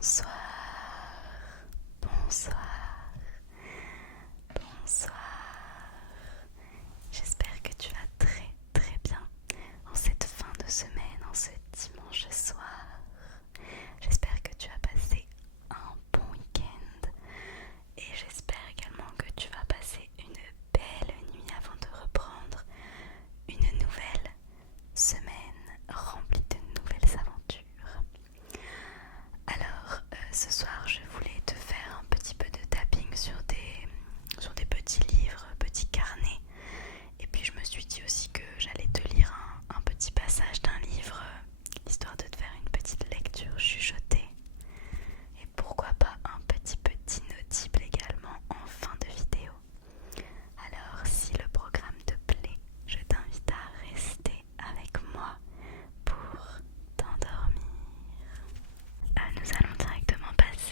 Bonsoir, bonsoir, bonsoir. J'espère que tu vas très très bien en cette fin de semaine, en ce dimanche soir. J'espère que tu as passé un bon week-end et j'espère également que tu vas passer une belle nuit avant de reprendre une nouvelle semaine remplie de nouvelles aventures. Alors, ce soir, je voulais te faire un petit peu de tapping sur des petits livres, petits carnets. Et puis, je me suis dit aussi que j'allais te lire un petit passage d'un livre, histoire de te faire une petite lecture chuchotée. Et pourquoi pas un petit notible également en fin de vidéo. Alors, si le programme te plaît, je t'invite à rester avec moi pour t'endormir. Nous allons directement passer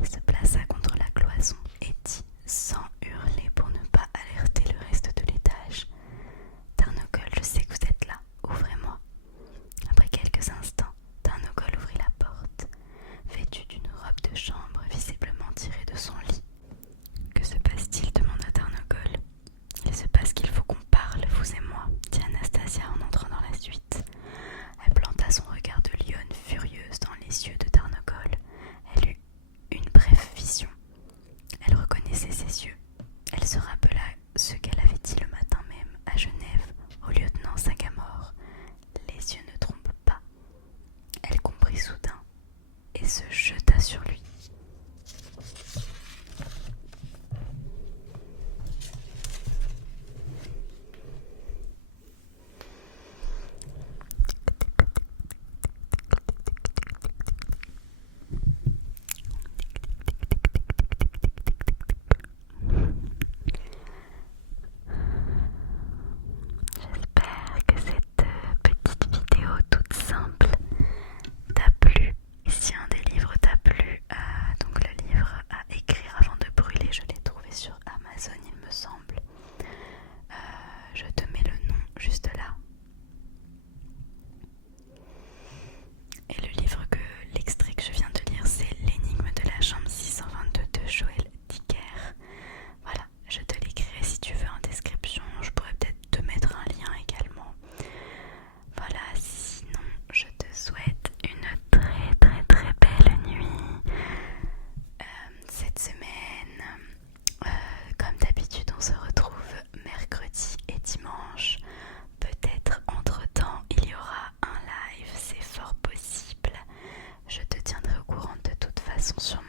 Elle se plaça contre la cloison et dit, sans hurler pour ne pas alerter le reste de l'étage: Tarnogol, je sais que vous êtes là, ouvrez-moi. Après quelques instants, Tarnogol ouvrit la porte, vêtu d'une robe de chambre visiblement tirée de son lit. Que se passe-t-il demanda Tarnogol. Il se passe qu'il faut qu'on parle, vous et moi, dit Anastasia en entrant dans la suite. Elle planta son regard de lionne furieuse dans les yeux de Tarnogol. Elle eut une brève vision. Elle reconnaissait ses yeux. Elle se rappela ce qu'elle avait dit le matin même à Genève au lieutenant Sagamore. Les yeux ne trompent pas. Elle comprit soudain et se jeta sur lui. J'espère que cette petite vidéo toute simple t'a plu. Si un des livres t'a plu, donc le livre à écrire avant de brûler, je l'ai trouvé sur Amazon il me semble. Je te mets le nom juste là. Et le livre l'extrait que je viens de lire, c'est L'énigme de la chambre 622 de Joël Dicker. Voilà, je te l'écrirai si tu veux en description. Je pourrais peut-être te mettre un lien également. Voilà, sinon je te souhaite une très très très belle nuit. Cette semaine, comme d'habitude, on se retrouve mercredi et dimanche. Peut-être entre-temps il y aura un live, c'est fort possible. Je te tiendrai au courant de toute façon sur